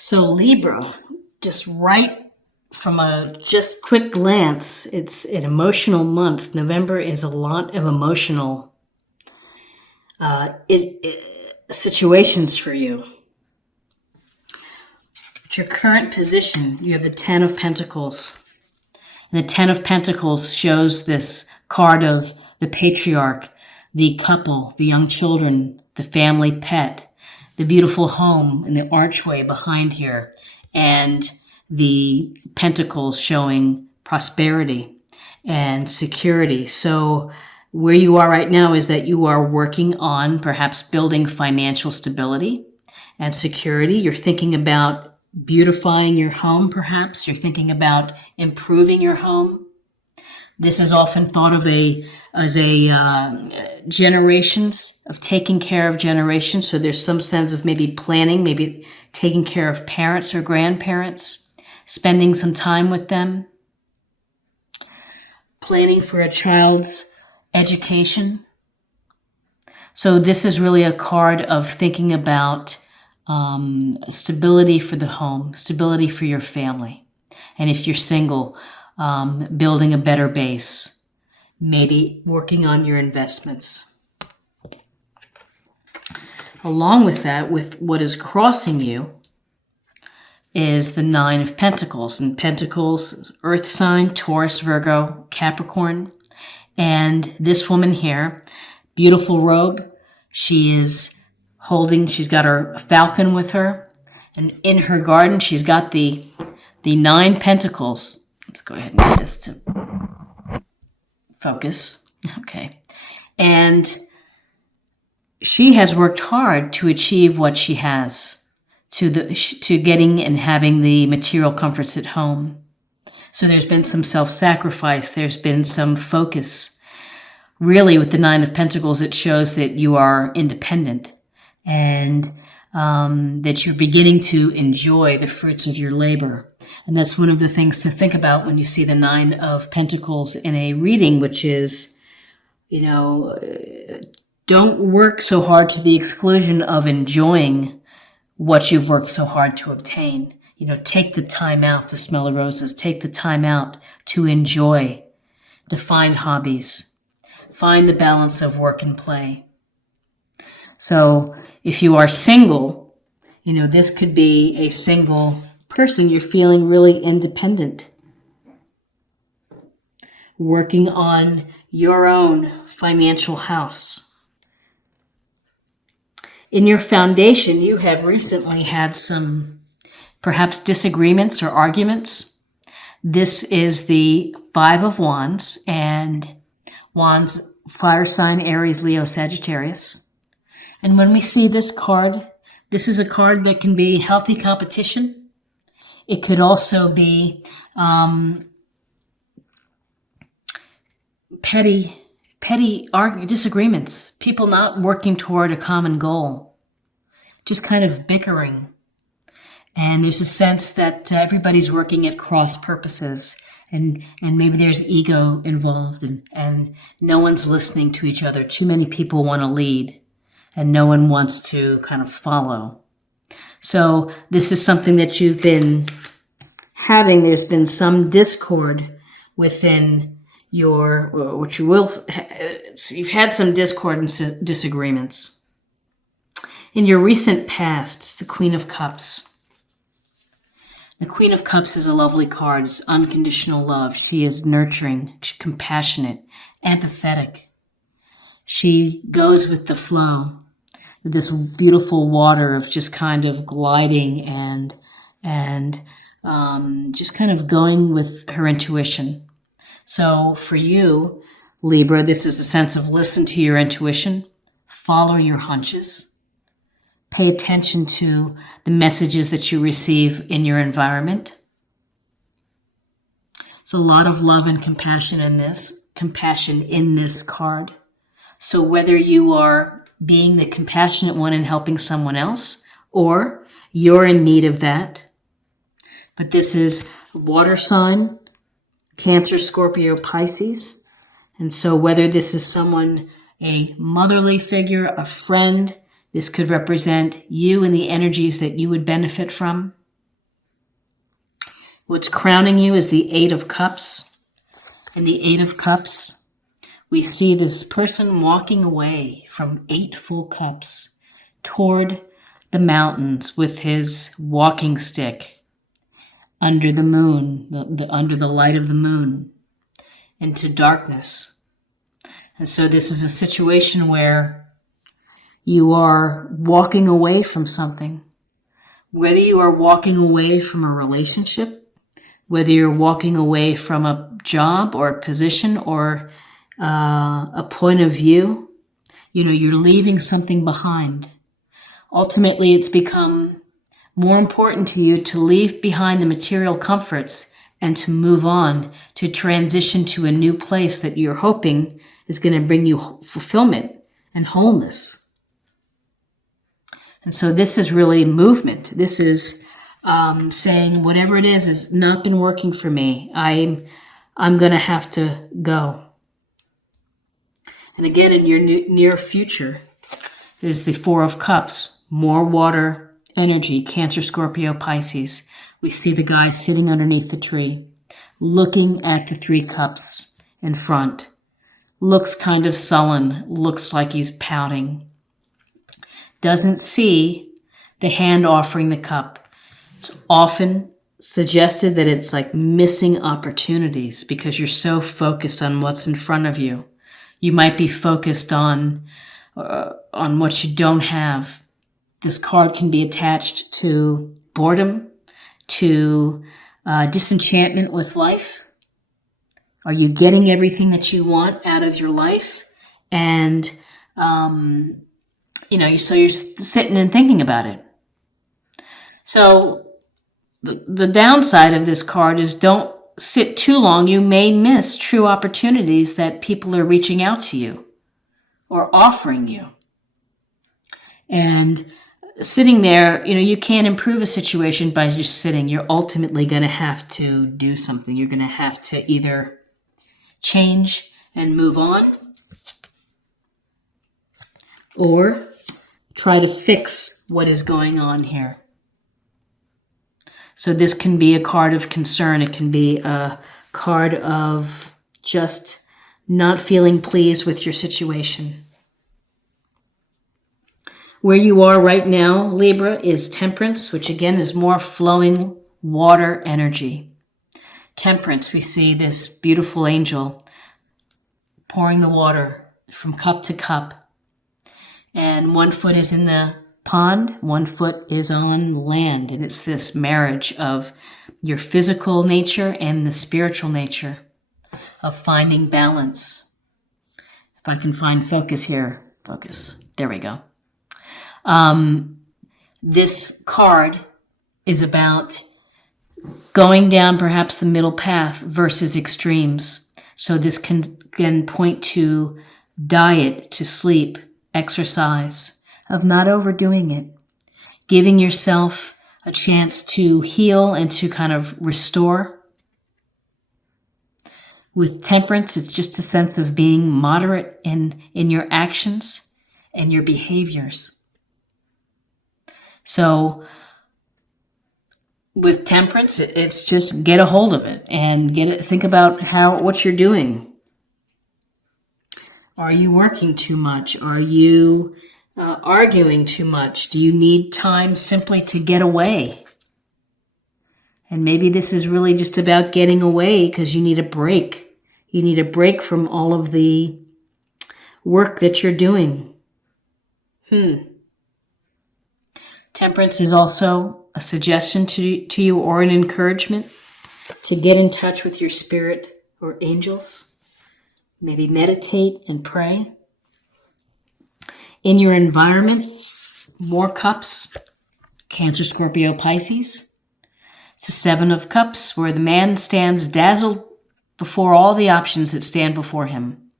So Libra, just right from a just quick glance, it's an emotional month. November is a lot of emotional situations for you. At your current position, you have the Ten of Pentacles. And the Ten of Pentacles shows this card of the patriarch, the couple, the young children, the family pet, the beautiful home and the archway behind here, and the pentacles showing prosperity and security. So where you are right now is that you are working on perhaps building financial stability and security. You're thinking about beautifying your home, perhaps. You're thinking about improving your home. This is often thought of as generations, of taking care of generations. So there's some sense of maybe planning, maybe taking care of parents or grandparents, spending some time with them, planning for a child's education. So this is really a card of thinking about stability for the home, stability for your family. And if you're single, building a better base, maybe working on your investments. Along with that, with what is crossing you, is the Nine of Pentacles. And Pentacles is earth sign, Taurus, Virgo, Capricorn. And this woman here, beautiful robe, she's got her falcon with her. And in her garden, she's got the Nine Pentacles. Let's go ahead and get this to focus. Okay. And she has worked hard to achieve what she has, to getting and having the material comforts at home. So there's been some self-sacrifice. There's been some focus. Really, with the Nine of Pentacles, it shows that you are independent and that you're beginning to enjoy the fruits of your labor. And that's one of the things to think about when you see the Nine of Pentacles in a reading, which is, don't work so hard to the exclusion of enjoying what you've worked so hard to obtain. Take the time out to smell the roses. Take the time out to enjoy, to find hobbies. Find the balance of work and play. So if you are single, this could be a single person. You're feeling really independent, working on your own financial house. In your foundation, you have recently had some perhaps disagreements or arguments. This is the Five of Wands, and Wands, fire sign, Aries, Leo, Sagittarius. And when we see this card, this is a card that can be healthy competition. It could also be petty disagreements, people not working toward a common goal, just kind of bickering. And there's a sense that everybody's working at cross purposes, and maybe there's ego involved, and no one's listening to each other. Too many people want to lead, and no one wants to kind of follow. So this is something that you've been having. There's been some discord within you've had some discord and disagreements. In your recent past, it's the Queen of Cups. The Queen of Cups is a lovely card. It's unconditional love. She is nurturing, compassionate, empathetic. She goes with the flow, with this beautiful water of just kind of gliding and just kind of going with her intuition. So for you, Libra, this is a sense of listen to your intuition, follow your hunches, pay attention to the messages that you receive in your environment. There's a lot of love and compassion in this card. So whether you are being the compassionate one and helping someone else, or you're in need of that, but this is water sign, Cancer, Scorpio, Pisces. And so whether this is someone, a motherly figure, a friend, this could represent you and the energies that you would benefit from. What's crowning you is the Eight of Cups. And the Eight of Cups, we see this person walking away from 8 full cups toward the mountains with his walking stick under the moon, under the light of the moon, into darkness. And so this is a situation where you are walking away from something. Whether you are walking away from a relationship, whether you're walking away from a job or a position or a point of view, you're leaving something behind. Ultimately, it's become more important to you to leave behind the material comforts and to move on, to transition to a new place that you're hoping is going to bring you fulfillment and wholeness. And so this is really movement. This is saying whatever it is has not been working for me. I'm going to have to go. And again, in your near future is the Four of Cups, more water energy, Cancer, Scorpio, Pisces. We see the guy sitting underneath the tree, looking at the 3 cups in front. Looks kind of sullen, looks like he's pouting. Doesn't see the hand offering the cup. It's often suggested that it's like missing opportunities because you're so focused on what's in front of you. You might be focused on what you don't have. This card can be attached to boredom, to disenchantment with life. Are you getting everything that you want out of your life? And, so you're sitting and thinking about it. So the downside of this card is don't sit too long. You may miss true opportunities that people are reaching out to you or offering you. And sitting there, you can't improve a situation by just sitting. You're ultimately going to have to do something. You're going to have to either change and move on or try to fix what is going on here. So this can be a card of concern. It can be a card of just not feeling pleased with your situation. Where you are right now, Libra, is Temperance, which again is more flowing water energy. Temperance, we see this beautiful angel pouring the water from cup to cup. And 1 foot is in the pond, 1 foot is on land. And it's this marriage of your physical nature and the spiritual nature of finding balance. If I can find focus here, focus. There we go. This card is about going down perhaps the middle path versus extremes. So this can point to diet, to sleep, exercise, of not overdoing it, giving yourself a chance to heal and to kind of restore. With Temperance, it's just a sense of being moderate in your actions and your behaviors. So with Temperance, it's just get a hold of it and think about what you're doing. Are you working too much? Are you arguing too much? Do you need time simply to get away? And maybe this is really just about getting away because you need a break. You need a break from all of the work that you're doing. Temperance is also a suggestion to you or an encouragement to get in touch with your spirit or angels. Maybe meditate and pray. In your environment, more cups, Cancer, Scorpio, Pisces. It's the 7 of Cups where the man stands dazzled before all the options that stand before him.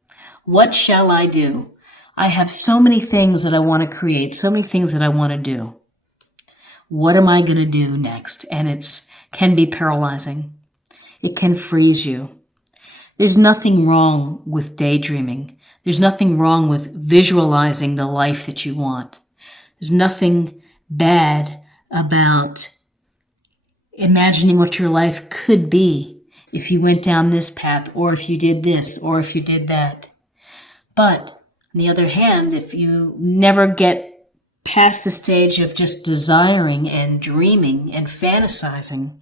What shall I do? I have so many things that I want to create, so many things that I want to do. What am I going to do next? And it can be paralyzing. It can freeze you. There's nothing wrong with daydreaming. There's nothing wrong with visualizing the life that you want. There's nothing bad about imagining what your life could be if you went down this path, or if you did this, or if you did that. But on the other hand, if you never get past the stage of just desiring and dreaming and fantasizing,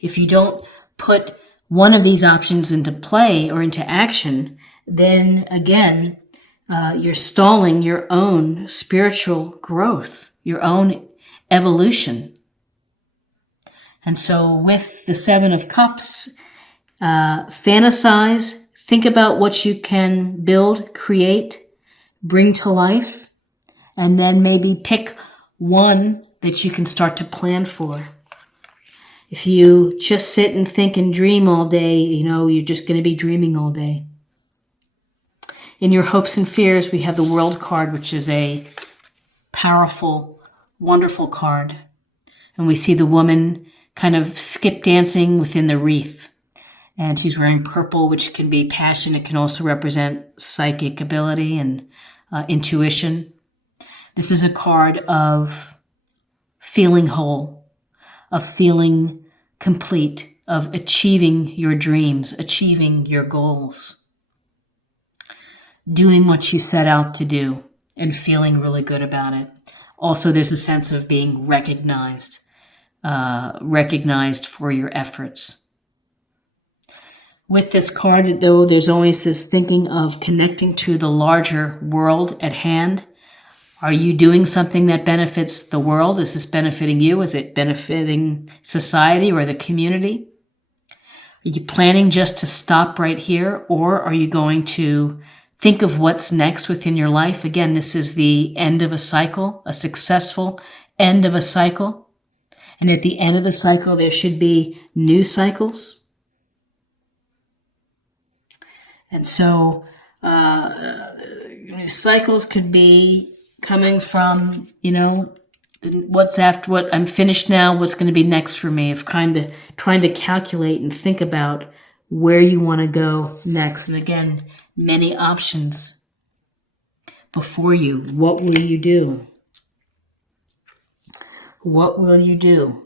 if you don't put one of these options into play or into action, then again, you're stalling your own spiritual growth, your own evolution. And so with the Seven of Cups, fantasize, think about what you can build, create, bring to life, and then maybe pick one that you can start to plan for. If you just sit and think and dream all day, you're just going to be dreaming all day. In your hopes and fears, we have the World card, which is a powerful, wonderful card. And we see the woman kind of skip dancing within the wreath. And she's wearing purple, which can be passion. It can also represent psychic ability and intuition. This is a card of feeling whole, of feeling complete, of achieving your dreams, achieving your goals, doing what you set out to do and feeling really good about it. Also, there's a sense of being recognized for your efforts. With this card, though, there's always this thinking of connecting to the larger world at hand. Are you doing something that benefits the world? Is this benefiting you? Is it benefiting society or the community? Are you planning just to stop right here, or are you going to think of what's next within your life? Again, this is the end of a cycle, a successful end of a cycle. And at the end of the cycle, there should be new cycles. And so cycles could be coming from, what's after, what I'm finished now, what's going to be next for me, of kind of trying to calculate and think about where you want to go next. And again, many options before you. What will you do? What will you do?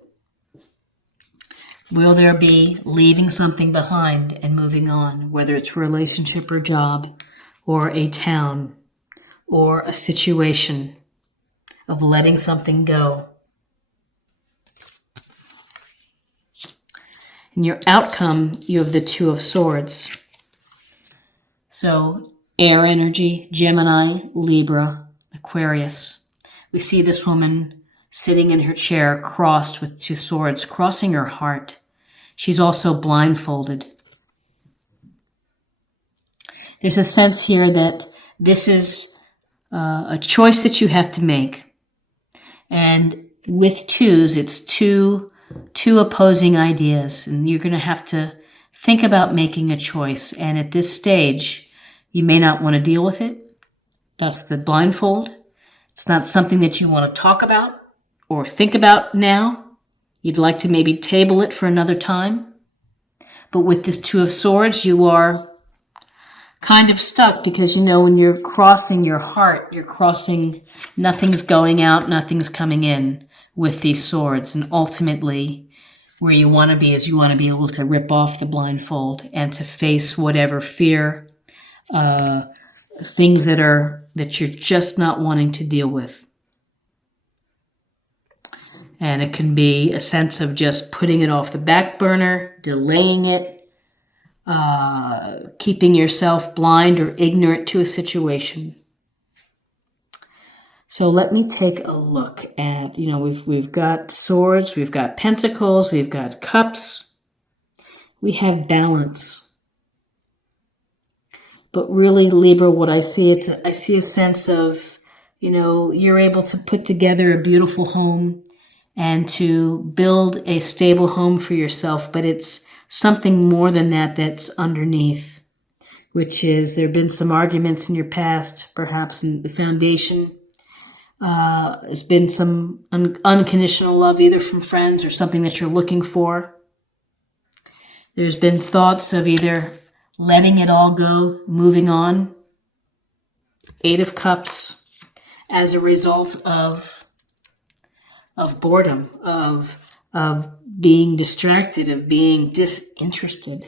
Will there be leaving something behind and moving on, whether it's a relationship or job or a town or a situation, of letting something go? In your outcome, you have the Two of Swords. So air energy, Gemini, Libra, Aquarius. We see this woman sitting in her chair crossed with two swords, crossing her heart. She's also blindfolded. There's a sense here that this is a choice that you have to make. And with twos, it's two opposing ideas, and you're going to have to think about making a choice. And at this stage, you may not want to deal with it. Thus the blindfold. It's not something that you want to talk about or think about now. You'd like to maybe table it for another time. But with this Two of Swords, you are kind of stuck, because when you're crossing your heart, you're crossing, nothing's going out, nothing's coming in with these swords. And ultimately, where you want to be is you want to be able to rip off the blindfold and to face whatever fear, things that you're just not wanting to deal with. And it can be a sense of just putting it off the back burner, delaying it, keeping yourself blind or ignorant to a situation. So let me take a look at, we've got swords, we've got pentacles, we've got cups, we have balance. But really, Libra, what I see, I see a sense of, you're able to put together a beautiful home and to build a stable home for yourself, but it's something more than that that's underneath, which is there have been some arguments in your past, perhaps in the foundation. There's been some unconditional love, either from friends or something that you're looking for. There's been thoughts of either letting it all go, moving on. Eight of Cups, as a result of boredom, of being distracted, of being disinterested.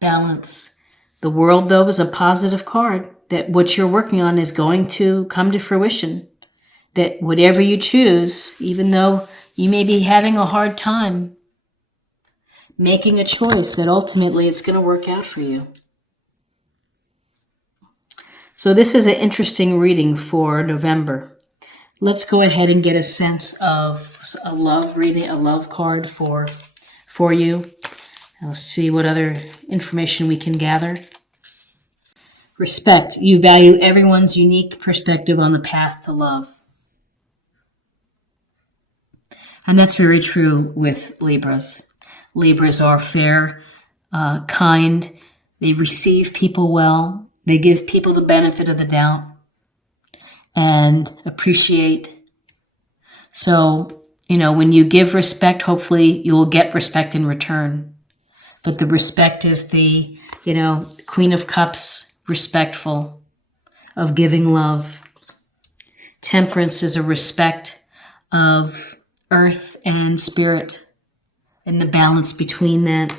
Balance. The World, though, is a positive card, that what you're working on is going to come to fruition. That whatever you choose, even though you may be having a hard time making a choice, that ultimately it's going to work out for you. So this is an interesting reading for November. Let's go ahead and get a sense of a love reading, a love card for you. Let's see what other information we can gather. Respect. You value everyone's unique perspective on the path to love. And that's very true with Libras. Libras are fair, kind. They receive people well. They give people the benefit of the doubt and appreciate. So, when you give respect, hopefully you will get respect in return. But the respect is the, Queen of Cups, respectful, of giving love. Temperance is a respect of earth and spirit, and the balance between that.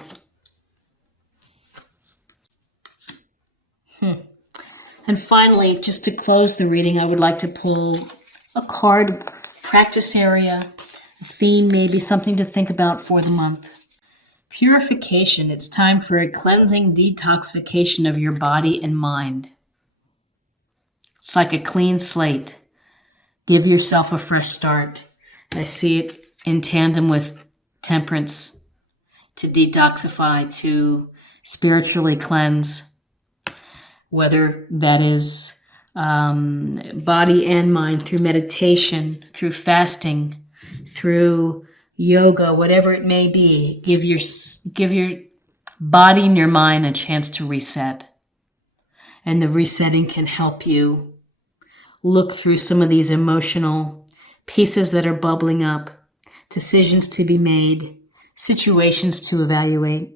And finally, just to close the reading, I would like to pull a card, practice area, a theme, maybe something to think about for the month. Purification. It's time for a cleansing detoxification of your body and mind. It's like a clean slate. Give yourself a fresh start. I see it in tandem with temperance, to detoxify, to spiritually cleanse, whether that is body and mind, through meditation, through fasting, through yoga, whatever it may be. Give your body and your mind a chance to reset. And the resetting can help you look through some of these emotional pieces that are bubbling up, decisions to be made, situations to evaluate.